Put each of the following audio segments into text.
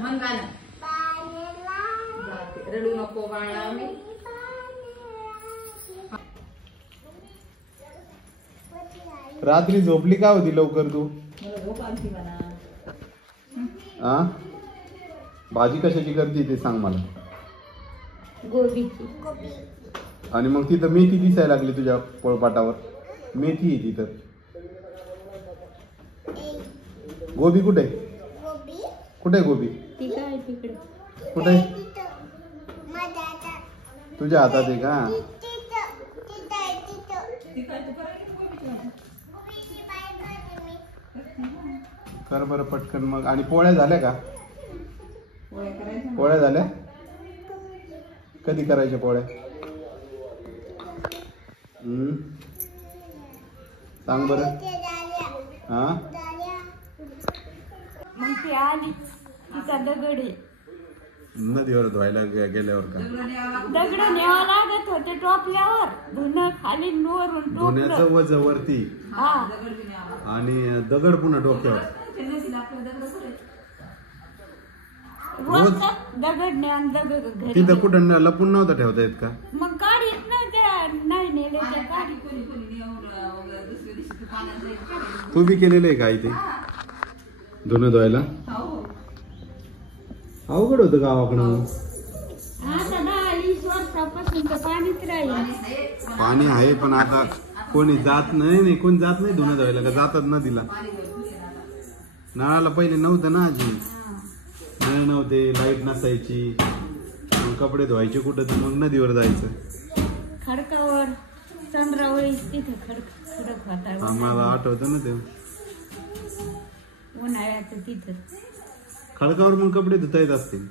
मन गाणं रडू नको बाळा मी रात्री झोपली का होती लवकर तू? आ भाजी कशाची करते ते सांग मला. गोबीची. आणि मग तिथं मेथी दिसायला लागली तुझ्या पोळपाटावर. मेथी आहे तिथं. गोबी कुठे? कुठे गोबी? तिकडे. कुठे? तुझ्या हातात आहे का? कर बरं पटकन मग. आणि पोळ्या झाल्या का? पोळ्या झाल्या? कधी करायच्या पोळ्या? सांग बरं. हा मग ती आली तिचा दगड आहे. नदीवर धुवायला गेल्यावर का? दगड न्यावं लागत होते टोपल्यावर. धुणं खाली वरून धुण्याचं वज वरती हा आणि दगड पुन्हा डोक्यावर. रोज दगड न्या दगड घरी. तिथं कुठं लपून नव्हतं ठेवता येत का? मग काढीत नव्हत्या. नाही नेले त्या काढी. तू बी केलेलं आहे का इथे धुणं धुवायला? अवघड होतं गावाकडं. आता 20 वर्षापासून तर पाणीच राहील. पाणी आहे पण आता कोणी जात नाही. कोणी जात नाही धुणं धुवायला का? जातात नदीला. नळाला पहिले नव्हतं ना अजून. नळ नव्हते, लाईट नसायची. मग कपडे धुवायचे कुठं तर मग नदीवर जायचं. खडकावर चंद्रावळी तिथे खडक होता. आम्हाला आठवतं ना ते उन्हाळ्याचं तिथं खडकावर मग कपडे धुता येत असतील.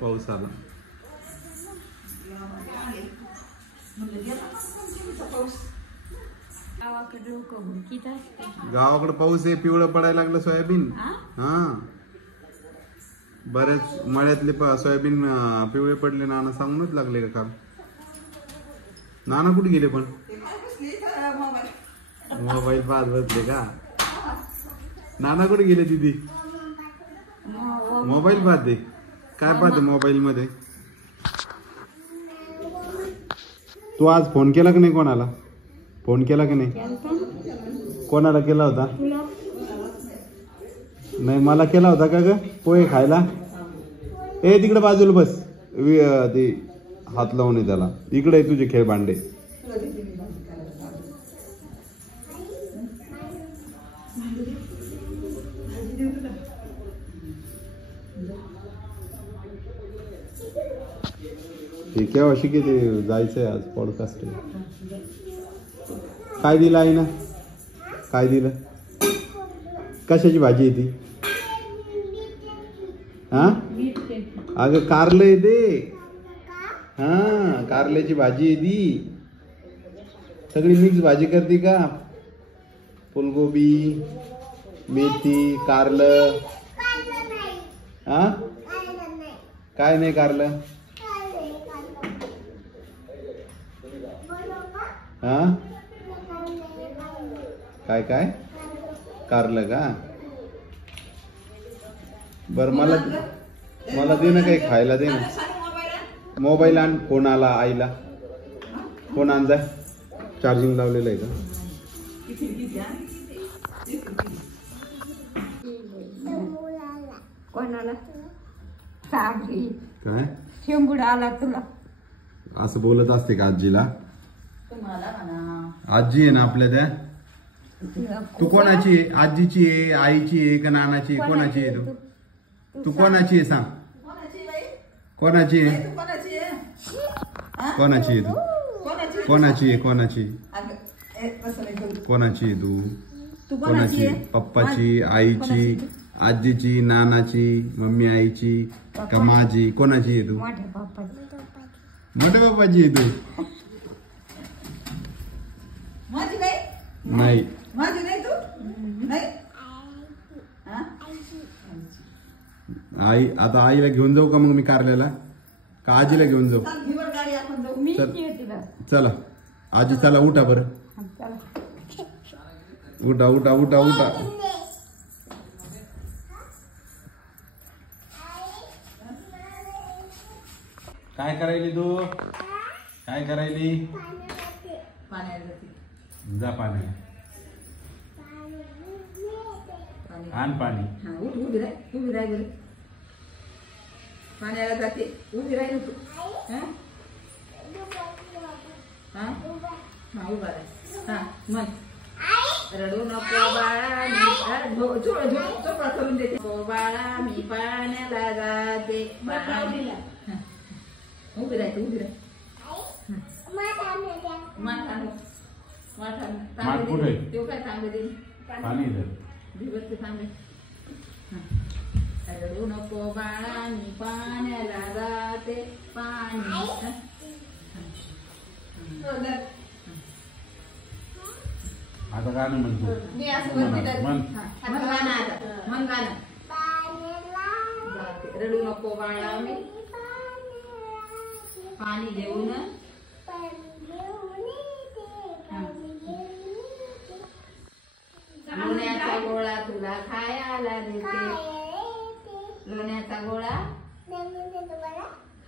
पाऊस आला. गावाकडे लोक भुकीत असते. गावाकडे पाऊस आहे. पिवळं पडायला लागलं सोयाबीन. हा बऱ्याच मळ्यातले सोयाबीन पिवळे पडले. नाना सांगूनच लागले का काल? नाना कुठे गेले पण? मोबाईल पाहत बसले का? नाना कुठे गेले दीदी? मोबाईल पाहते. काय पाहते मोबाईल मध्ये? तू आज फोन केला की नाही कोणाला? फोन केला की नाही? कोणाला केला होता? नाही मला केला होता का ग? पोहे खायला. ए तिकडे बाजूला बस. ते हात लावून ये त्याला. इकडे तुझे खेळ भांडे. हे केव्हा शिकेते जायचंय आज पॉडकास्ट. काय दिलं आहे ना? काय दिलं? कशाची भाजी आहे ती? हा अगं कारलं आहे ते. हा कारल्याची भाजी आहे ती. सगळी मिक्स भाजी करते का? फुलगोबी, मेथी, कारलं. हा काय नाही कारलं. हा काय काय कारलं का? बर मला दे ना काही खायला दे ना. मोबाईल आण. फोन आला आईला. फोन आण जाय. चार्जिंग लावलेलं आहे का? कोणाला? साबरी काय शेंबूड आला तुला. असं बोलत असते का आजीला? आजी आहे ना आपल्या त्या. तू कोणाची आहे? आजीची आहे, आईची आहे का नानाची आहे? कोणाची आहे तू? तू कोणाची आहे सांग? कोणाची आहे? कोणाची आहे तू? कोणाची आहे? कोणाची कोणाची आहे तू? कोणाची? पप्पाची, आईची, आजीची, नानाची, मम्मी आईची का माझी? कोणाची आहे तू? मोठ्या पप्पाची आहे तू? नाही माझी नाही तू नाही. आई आता आईला घेऊन जाऊ का मग मी कारल्याला? का आजीला घेऊन जाऊ? मी चला आजी चला उठा बरं. उठा उठा उठा उठा. काय करायली तू? काय करायली? पाण्याला जाते. जा पाणी आण पाणी. हा उठ उभी राह बरं. पाण्याला जाते उभी राहील तू. हा हा हा उभा राह. हा मग रडू नको बाळा मी झोपडा करून देते. हो बाळा मी पाण्याला जाते. उभी राह. माठ कुठे? तो काय तांबे दे पाणी दे. दिवस तांबे. रडू नको बाळा मी पाण्याला जाते. पाणी आता गाणं म्हणतो. मी असं म्हणते म्हण. मन गाणं आता मन गाणं. रडू नको बाळा मी पाणी घेऊन लोण्याचा गोळा तुला खायला देते. लोण्याचा गोळा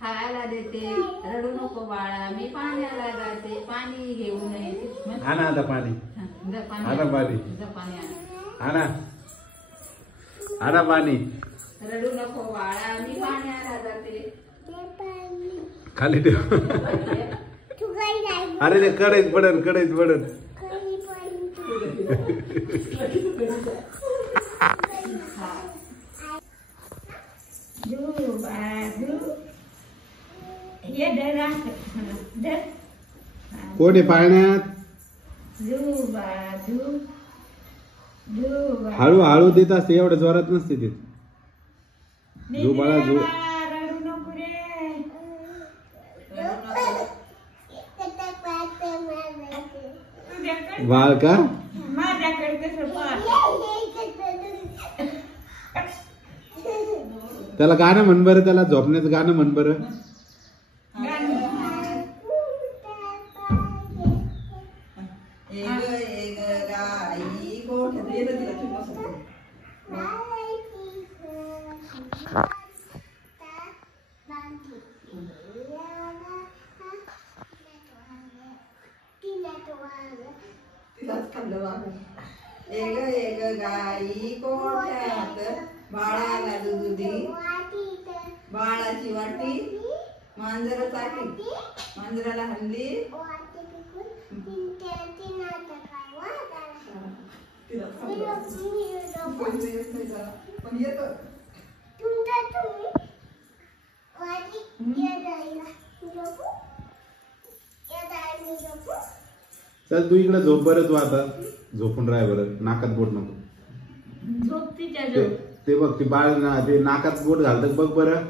खायला देते. रडू नको बाळा मी पाण्याला जाते. पाणी घेऊन येते. आणा आता पाणी. आणा पाणी. आणा आणा पाणी. रडू नको बाळा मी पाण्याला जाते. खाली ठेव. अरे ते कढईत पडन कढईत पडन. कोण आहे पाळण्यात? हळू हळू देत असते एवढ्या जोरात नसते ते. जो बाळा जो बाळ का त्याला गाणं म्हण बरं. त्याला झोपण्याचं गाणं म्हण बरं. एग गाई कोठ्यात बाळाला दुधी. बाळाची वाटी मांजरासाठी. मांजराला हल्ली पण येतो. चल तू इकडे झोप बरं. तू आता झोपून राह बरं. नाकात बोट नको. ते बघ ते बाळ ते नाकात बोट घालत बघ बरं.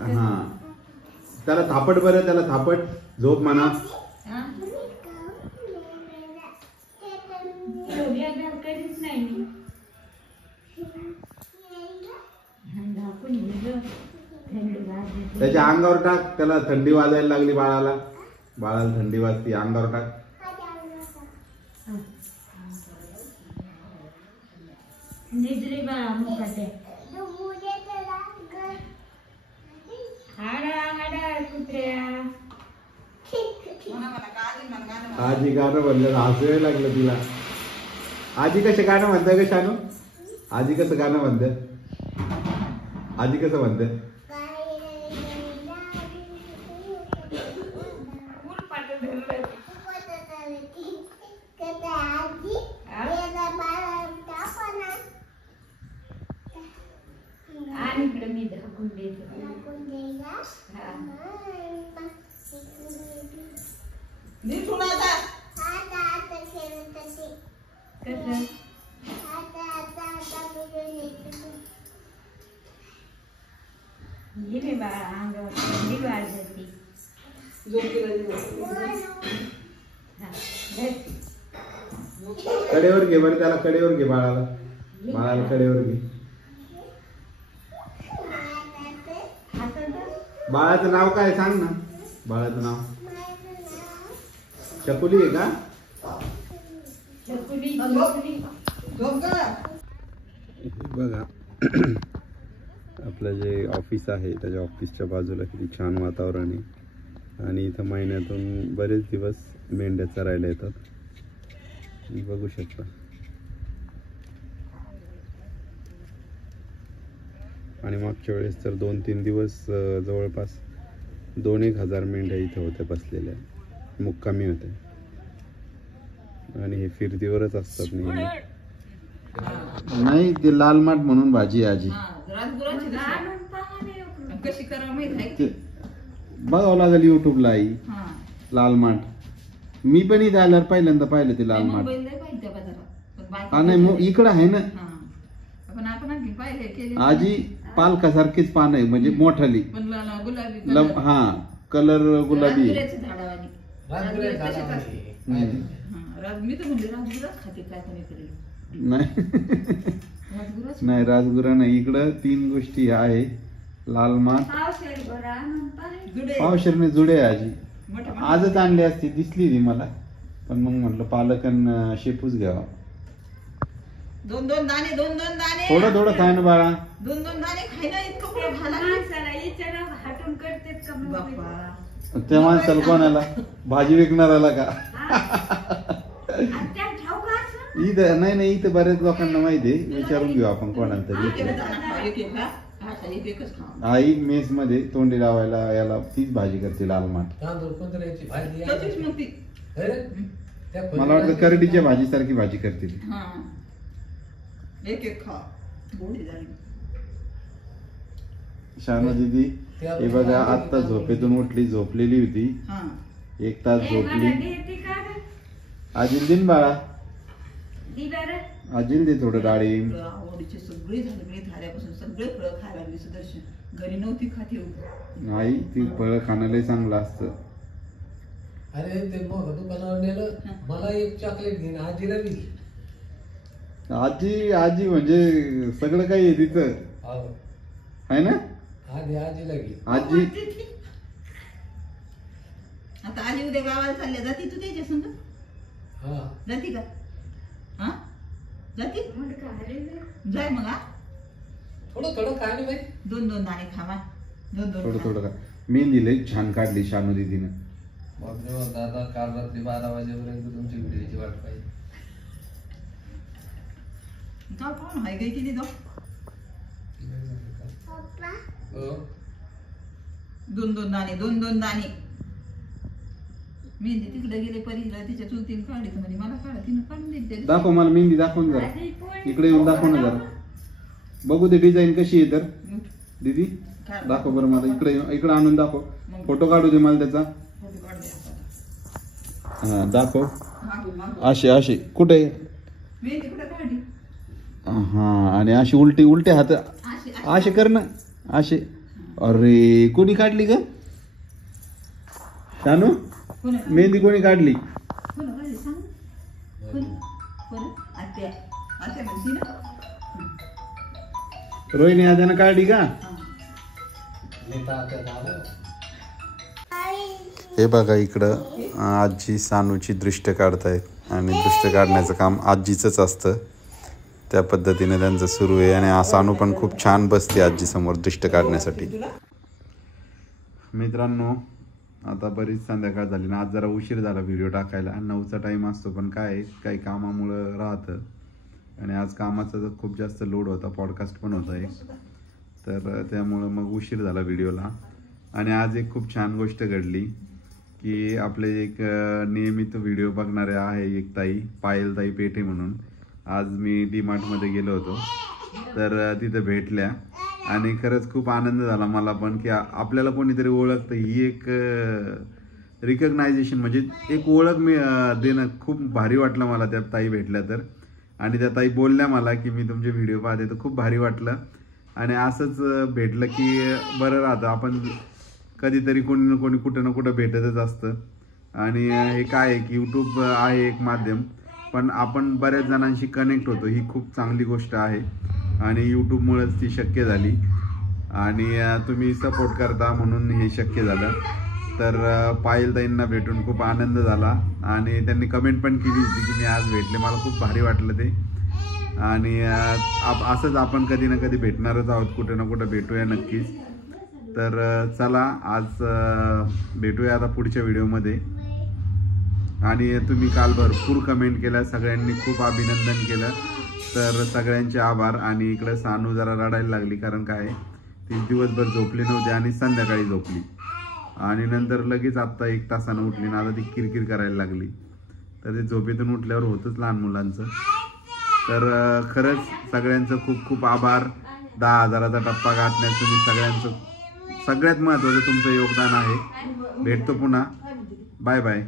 हा त्याला थापट बरं. त्याला थापट. झोप म्हणा. त्याच्या अंगावर टाक. त्याला थंडी वाजायला लागली बाळाला. बाळाला थंडी वाजती. अंगावर टाक. निद्री बाळा मुखाते हाडा हाडा कुत्र्या. आजी गाणं म्हणलं हसायला लागलं तिला. आजी कसं गाणं म्हणताय का शानू? आजी कसं गाणं म्हणते? आजी कसं म्हणते? आणि इकडे मी झाकून देते. कसं गेले बाळा अंगावर थंडी वाजती. कडेवर घे बरं. त्याला कडेवर घे. बाळाला बाळाला कडेवर घे. बाळाचं नाव काय सांग ना. बाळाचं नाव चकुली आहे का? बघा आपलं जे ऑफिस आहे त्याच्या ऑफिसच्या बाजूला किती छान वातावरण आहे आणि इथं महिन्यातून बरेच दिवस मेंढ्या चरायला येतात. बघू शकता. आणि मागच्या वेळेस तर 2-3 दिवस जवळपास 2-1 हजार मेंढ्या इथे होत्या बसलेल्या, मुक्कामी होत्या. आणि हे फिरतीवरच असतात नेहमी. नाही ते लाल माठ म्हणून भाजी आहे आजी. कशी करावं माहित आहे? बघावं लागेल युट्यूबला आई. लाल माठ मी पण इथे आल्यावर पहिल्यांदा पाहिलं ते लाल माठ. हा नाही मग इकडं आहे ना आजी. पालकासारखीच पान आहे म्हणजे मोठाली. हा कलर गुलाबी. नाही राजगुरा नाही. इकडं 3 गोष्टी आहे. लाल माठ, पावशेरने जुडे आजी. आजच आणली असती दिसली ती मला, पण मग म्हटलं पालकन शेपूच घ्यावा. 2-2 दाणे 2-2 दाणे. थोडं थोडं खाय ना बाळा. 2-2 दाणे खायला इतकं पुढे भाला बाप्पा. त्या माणसाला कोणाला? भाजी विकणाराला का? इथं नाही इथं बऱ्याच लोकांना माहिती आहे. विचारून घेऊ आपण कोणाला तरी. आई मेस मध्ये तोंडी लावायला याला तीच भाजी करते लाल माठ. मला वाटतं करडीच्या भाजी सारखी भाजी करते ती. शानू दीदी हे बघा आत्ता झोपेतून उठली, झोपलेली होती 1 तास झोपली. आजील दिन बाळा, आजील दे थोडं डाळिंब. आवडीचे सगळे झाले झाल्यापासून सगळे फळं खायला लागली. सुदर्शन घरी नव्हती खात एवढं. आई ती फळं खाणं लय चांगलं असतं. अरे ते मग दुकानावर नेलं, मला एक चॉकलेट घेऊन आजीला दिली. आजी म्हणजे सगळं काही आहे तिथं आहे ना. आजीला घे. आजी आता आजी उद्या गावाला चालल्या. जाती तू त्याच्या संग? जाती का? हा जाती जाय मग. थोडं थोडं काय नाही बाई. 2-2 दाणे खावा. 2-2 थोडं का. मेहंदी लय छान काढली शानू दीदीनं. मग दादा काल रात्री 12 वाजेपर्यंत तुमची व्हिडिओची वाट पाहिजे. काल कोण हाय गई केली? 2-2 दाणे 2-2 दाणे. मेहंदी तिकडे गेले परीला तिच्या चुलतीने काढली तर म्हणे मला काढा. तिनं काढून दिली. दाखव मला मेहंदी दाखवून जरा. इकडे येऊन दाखव ना जरा. बघू ते डिझाईन कशी आहे तर दीदी. दाखव बरं मला. इकडे आणून दाखव. फोटो काढू दे मला त्याचा. हा दाखव. असे कुठे? मेहंदी कुठे काढली? हा आणि अशी उलटे हात असे कर ना असे. अरे कोणी काढली का शानू? मेहंदी कोणी काढली? रोहिणी आद्यानं काढली का? हे बघा इकडं आजी सानूची दृष्ट काढतायत आणि दृष्ट काढण्याचं काम आजीचंच असतं. त्या पद्धतीने त्यांचं सुरू आहे आणि सानू पण खूप छान बसते आजी समोर दृष्ट काढण्यासाठी. मित्रांनो आता बरीच संध्याकाळ झाली ना. आज जरा उशीर झाला व्हिडिओ टाकायला. 9चा टाईम असतो पण काय काही कामामुळं राहतं आणि आज कामाचा तर खूप जास्त लोड होता. पॉडकास्ट पण होता एक, तर त्यामुळं मग उशीर झाला व्हिडिओला. आणि आज एक खूप छान गोष्ट घडली की आपले एक नियमित व्हिडिओ बघणारे आहे एक ताई, पायल ताई पेठे म्हणून. आज मी डीमार्टमध्ये गेलो होतो तर तिथं भेटल्या आणि खरंच खूप आनंद झाला मला पण की आपल्याला कोणीतरी ओळखतं. ही एक रिकग्नायझेशन म्हणजे एक ओळख मी देणं खूप भारी वाटलं मला त्या ताई भेटल्या तर. आणि त्या ताई बोलल्या मला की मी तुमचे व्हिडिओ पाहते तर खूप भारी वाटलं. आणि असंच भेटलं की बरं राहतं. आपण कधीतरी कोणी ना कोणी कुठं ना कुठं भेटतच असतं. आणि हे काय आहे की यूट्यूब आहे एक माध्यम, पण आपण बऱ्याच जणांशी कनेक्ट होतो. ही खूप चांगली गोष्ट आहे आणि यूट्यूबमुळेच ती शक्य झाली आणि तुम्ही सपोर्ट करता म्हणून हे शक्य झालं. तर पायल ताईंना भेटून खूप आनंद झाला आणि त्यांनी कमेंट पण केली होती की मी आज भेटले, मला खूप भारी वाटलं ते. आणि असंच आपण कधी ना कधी भेटणारच आहोत, कुठे ना कुठे भेटूया नक्कीच. तर चला आज भेटूया आता पुढच्या व्हिडिओमध्ये. आणि तुम्ही काल भरपूर कमेंट केल्या, सगळ्यांनी खूप अभिनंदन केलं, तर सगळ्यांचे आभार. आणि इकडे सानू जरा रडायला लागली, कारण काय ती दिवसभर झोपली नव्हती आणि संध्याकाळी झोपली आणि नंतर लगेच आत्ता 1 तासानं उठली ना, आता ती किरकिर करायला लागली. तर ते झोपेतून उठल्यावर होतच लहान मुलांचं. तर खरंच सगळ्यांचं खूप खूप आभार. 10,000चा टप्पा गाठण्यात तुम्ही सगळ्यांचं सगळ्यात महत्त्वाचं तुमचं योगदान आहे. भेटतो पुन्हा. Bye bye.